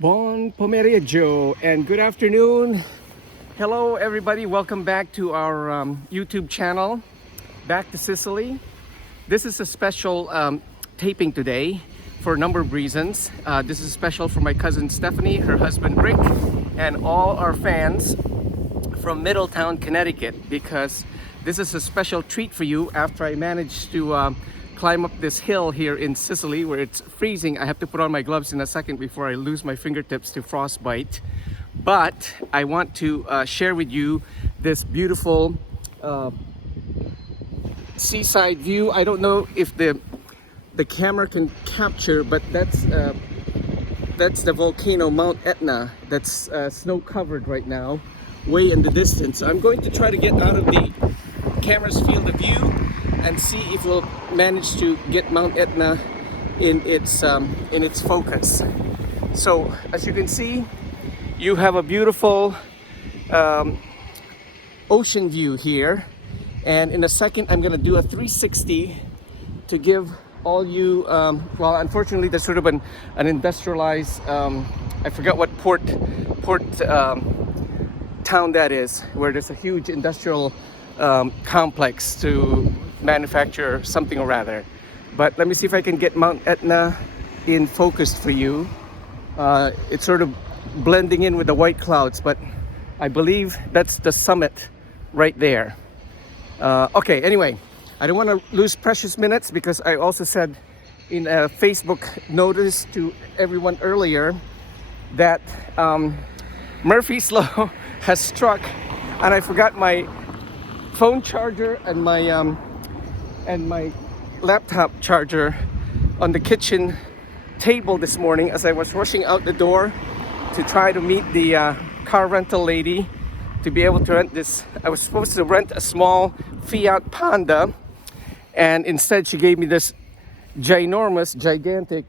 Buon pomeriggio and good afternoon. Hello, everybody. Welcome back to our YouTube channel, Back to Sicily. This is a special taping today for a number of reasons. This is special for my cousin Stephanie, her husband Rick, and all our fans from Middletown, Connecticut, because this is a special treat for you after I managed to climb up this hill here in Sicily where it's freezing. I have to put on my gloves in a second before I lose my fingertips to frostbite. But I want to share with you this beautiful seaside view. I don't know if the camera can capture, but that's the volcano Mount Etna that's snow covered right now, way in the distance. I'm going to try to get out of the camera's field of view and see if we'll manage to get Mount Etna in its focus. So as you can see, you have a beautiful ocean view here, and in a second I'm going to do a 360 to give all you well, unfortunately there's sort of an industrialized I forgot what port town that is, where there's a huge industrial complex to manufacture something or rather. But let me see if I can get Mount Etna in focus for you. It's sort of blending in with the white clouds, but I believe that's the summit right there. Okay, anyway, I don't want to lose precious minutes because I also said in a Facebook notice to everyone earlier that Murphy's Law has struck, and I forgot my phone charger and my laptop charger on the kitchen table this morning as I was rushing out the door to try to meet the car rental lady to be able to rent this. I was supposed to rent a small Fiat Panda, and instead she gave me this gigantic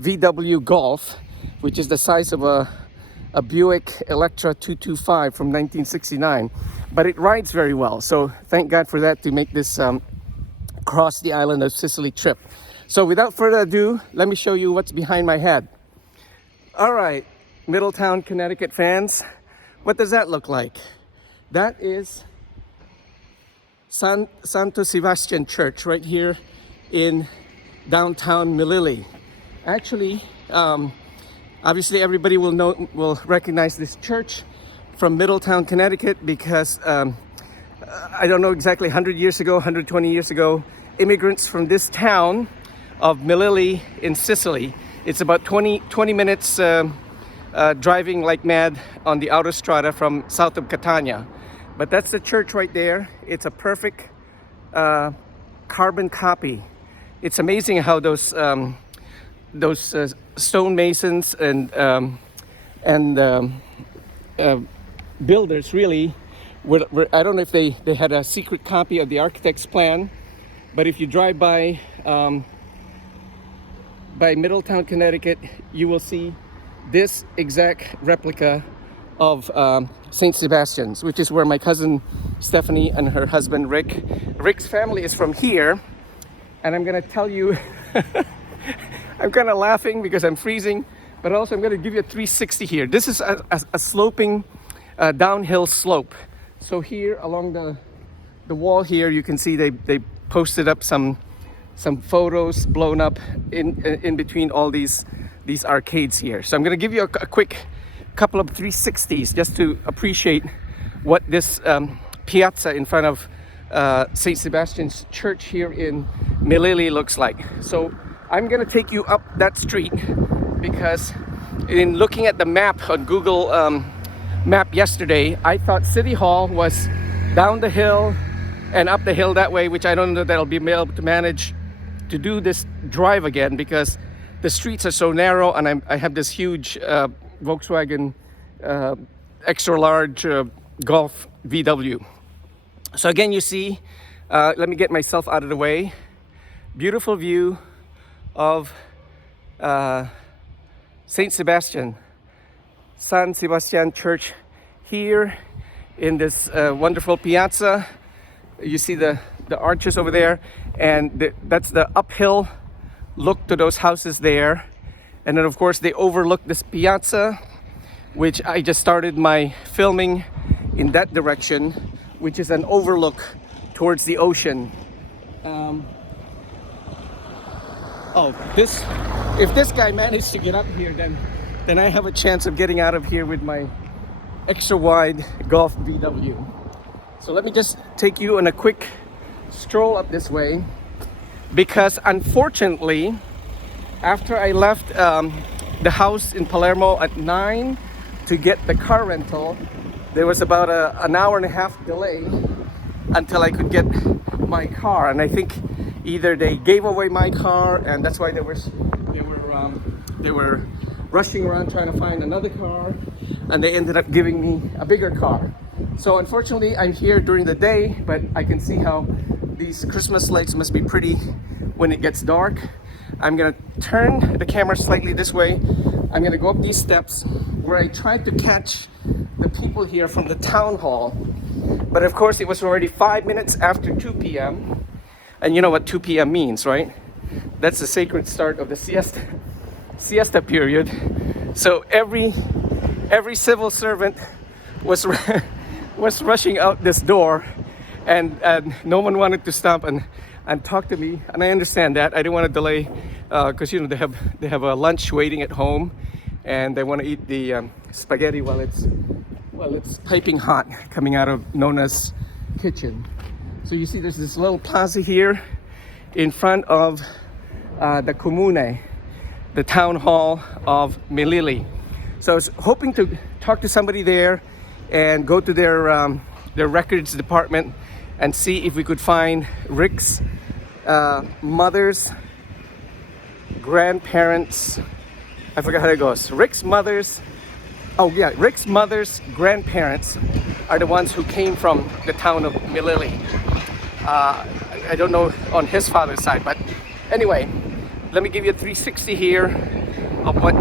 VW Golf, which is the size of a Buick Electra 225 from 1969. But it rides very well, so thank God for that to make this cross the island of Sicily trip. So without further ado, let me show you what's behind my head. All right, Middletown, Connecticut fans, what does that look like? That is San Sebastian Church right here in downtown Melilli. Actually, obviously everybody will recognize this church from Middletown, Connecticut, because I don't know exactly, 100 years ago, 120 years ago, immigrants from this town of Melilli in Sicily. It's about 20 minutes driving like mad on the autostrada from south of Catania. But that's the church right there. It's a perfect carbon copy. It's amazing how those stonemasons and builders really were, I don't know if they had a secret copy of the architect's plan, but if you drive by Middletown, Connecticut, you will see this exact replica of St. Sebastian's, which is where my cousin Stephanie and her husband Rick's family is from here. And I'm gonna tell you I'm kind of laughing because I'm freezing, but also I'm going to give you a 360 here. This is a sloping downhill slope. So here along the wall here, you can see they posted up some photos blown up in between all these arcades here. So I'm going to give you a quick couple of 360s just to appreciate what this piazza in front of St. Sebastian's Church here in Melilli looks like. So I'm gonna take you up that street because in looking at the map on Google map yesterday, I thought City Hall was down the hill and up the hill that way, which I don't know that I'll be able to manage to do this drive again because the streets are so narrow, and I have this huge Volkswagen extra large Golf VW. So again, you see, let me get myself out of the way. Beautiful view of St. Sebastian, San Sebastian Church here in this wonderful piazza. You see the arches over there, and that's the uphill look to those houses there. And then of course they overlook this piazza, which I just started my filming in that direction, which is an overlook towards the ocean. If this guy managed to get up here, then I have a chance of getting out of here with my extra wide Golf VW. So let me just take you on a quick stroll up this way, because unfortunately, after I left the house in Palermo at 9 to get the car rental, there was about an hour and a half delay until I could get my car. And I think either they gave away my car, and that's why they were rushing around trying to find another car, and they ended up giving me a bigger car. So unfortunately, I'm here during the day, but I can see how these Christmas lights must be pretty when it gets dark. I'm gonna turn the camera slightly this way. I'm gonna go up these steps where I tried to catch the people here from the town hall. But of course, it was already 5 minutes after 2 p.m. And you know what 2 p.m. means, right? That's the sacred start of the siesta period. So every civil servant was rushing out this door, and no one wanted to stop and talk to me. And I understand that. I didn't want to delay because you know they have a lunch waiting at home, and they want to eat the spaghetti while it's piping hot coming out of Nona's kitchen. So you see there's this little plaza here in front of the Comune, the town hall of Melilli. So I was hoping to talk to somebody there and go to their records department and see if we could find Rick's mother's grandparents. I forgot how it goes. Rick's mother's grandparents are the ones who came from the town of Melilli. I don't know on his father's side, but anyway, let me give you a 360 here of what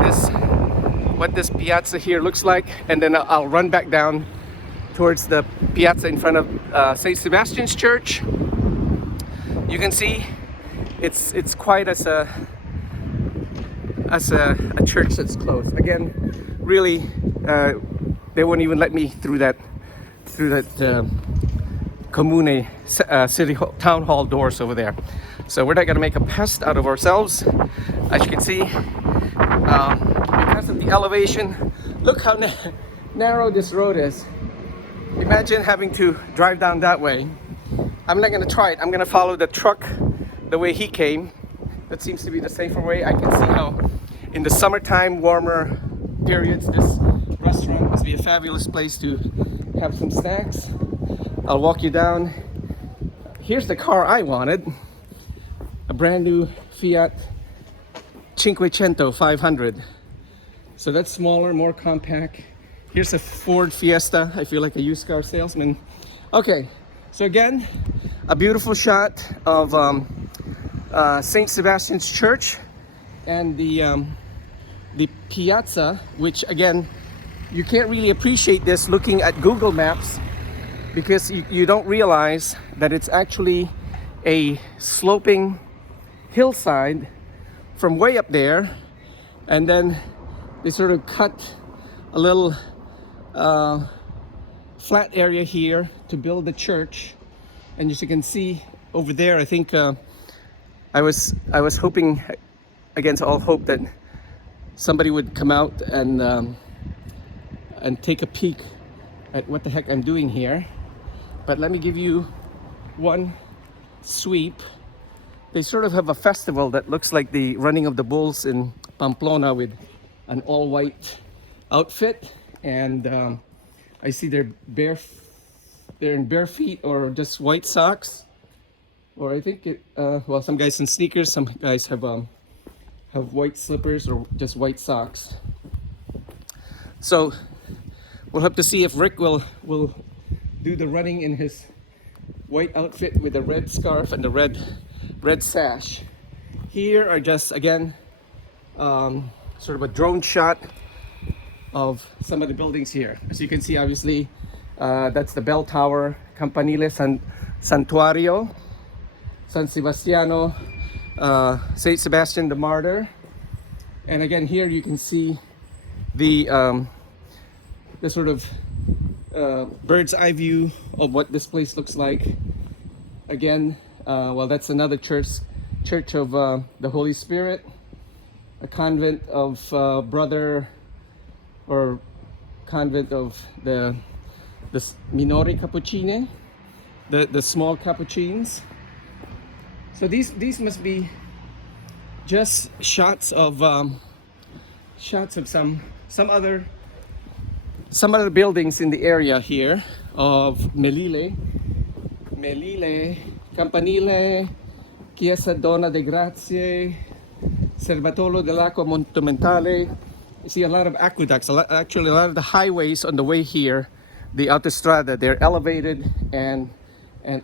this piazza here looks like, and then I'll run back down towards the piazza in front of St. Sebastian's Church. You can see it's quite as a church that's closed. Again, really, they won't even let me through that Comune city town hall doors over there. So we're not gonna make a pest out of ourselves. As you can see, because of the elevation, look how narrow this road is. Imagine having to drive down that way. I'm not gonna try it. I'm gonna follow the truck the way he came. That seems to be the safer way. I can see how in the summertime, warmer periods, this restaurant must be a fabulous place to have some snacks. I'll walk you down. Here's the car I wanted. A brand new Fiat 500. So that's smaller, more compact. Here's a Ford Fiesta. I feel like a used car salesman. Okay, so again, a beautiful shot of St. Sebastian's Church and the piazza, which again, you can't really appreciate this looking at Google Maps, because you don't realize that it's actually a sloping hillside from way up there, and then they sort of cut a little flat area here to build the church. And as you can see over there, I think I was hoping against all hope that somebody would come out and take a peek at what the heck I'm doing here. But let me give you one sweep. They sort of have a festival that looks like the running of the bulls in Pamplona with an all-white outfit, and I see they're in bare feet or just white socks, or I think some guys in sneakers, some guys have white slippers or just white socks. So we'll have to see if Rick will do the running in his white outfit with a red scarf and the red sash. Here are just again sort of a drone shot of some of the buildings here. As you can see, obviously that's the bell tower, Campanile Santuario, San Sebastiano, St. Sebastian the Martyr. And again, here you can see the sort of bird's eye view of what this place looks like. Again, well, that's another church of the Holy Spirit, a convent of convent of the Minori Cappuccini, the small Capuchins. So these must be just shots of some other buildings in the area here of Melilli, Campanile, Chiesa Donna de Grazie, Serbatolo dell'Acqua Monumentale. You see a lot of aqueducts, actually a lot of the highways on the way here, the autostrada, they're elevated and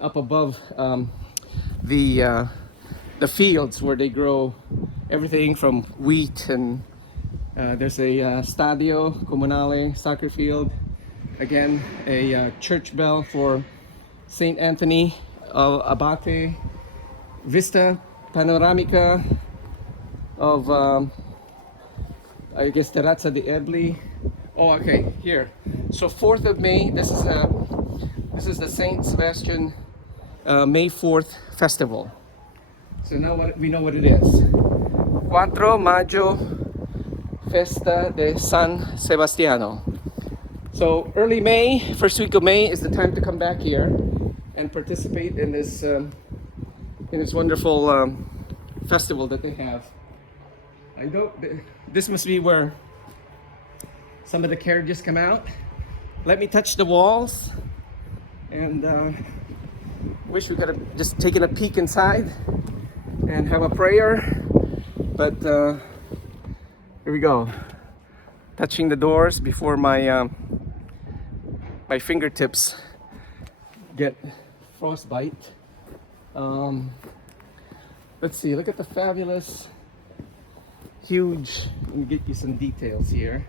up above the fields where they grow everything from wheat, and there's a Stadio Comunale, soccer field, again a church bell for Saint Anthony Abate, vista panoramica of I guess Terrazza di Ebli. Oh, okay, here. So 4th of May, this is the Saint Sebastian May 4th festival. So now we know what it is. 4 Maggio, Festa de San Sebastiano. So early May, first week of May is the time to come back here and participate in this wonderful festival that they have. This must be where some of the carriages come out. Let me touch the walls, and wish we could have just taken a peek inside and have a prayer, but here we go, touching the doors before my my fingertips get frostbite. Let's see, look at the fabulous, huge, let me get you some details here.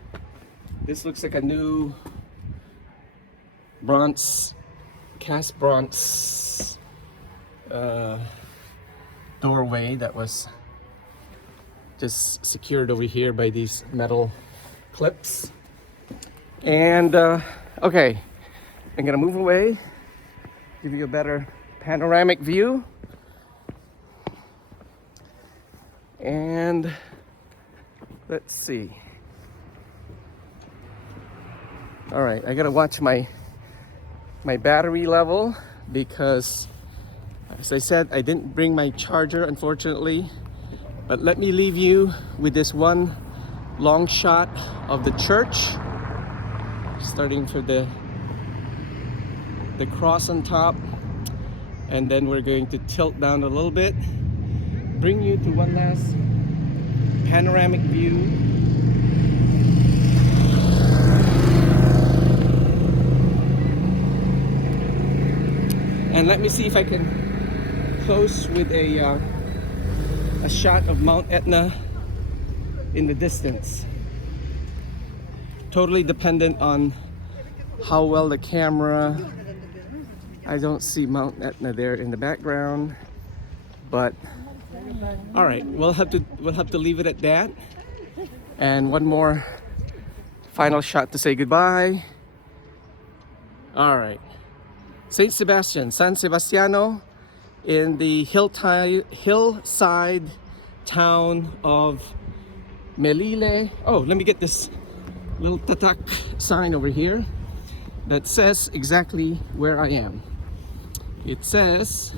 This looks like a new cast bronze doorway that was just secured over here by these metal clips. And okay, I'm gonna move away, give you a better panoramic view. And let's see. All right, I gotta watch my battery level because, as I said, I didn't bring my charger, unfortunately. But let me leave you with this one long shot of the church, starting for the cross on top, and then we're going to tilt down a little bit, bring you to one last panoramic view. And let me see if I can close with a shot of Mount Etna in the distance. Totally dependent on how well the camera. I don't see Mount Etna there in the background, but all right, we'll have to leave it at that. And one more final shot to say goodbye. All right, Saint Sebastian, San Sebastiano, in the hillside town of Melilli. Oh, let me get this little tatak sign over here that says exactly where I am. It says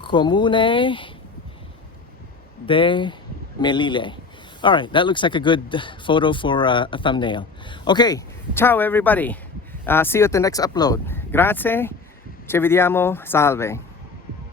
Comune de Melilli. All right, that looks like a good photo for a thumbnail. Okay, ciao everybody. See you at the next upload. Grazie, ci vediamo, salve.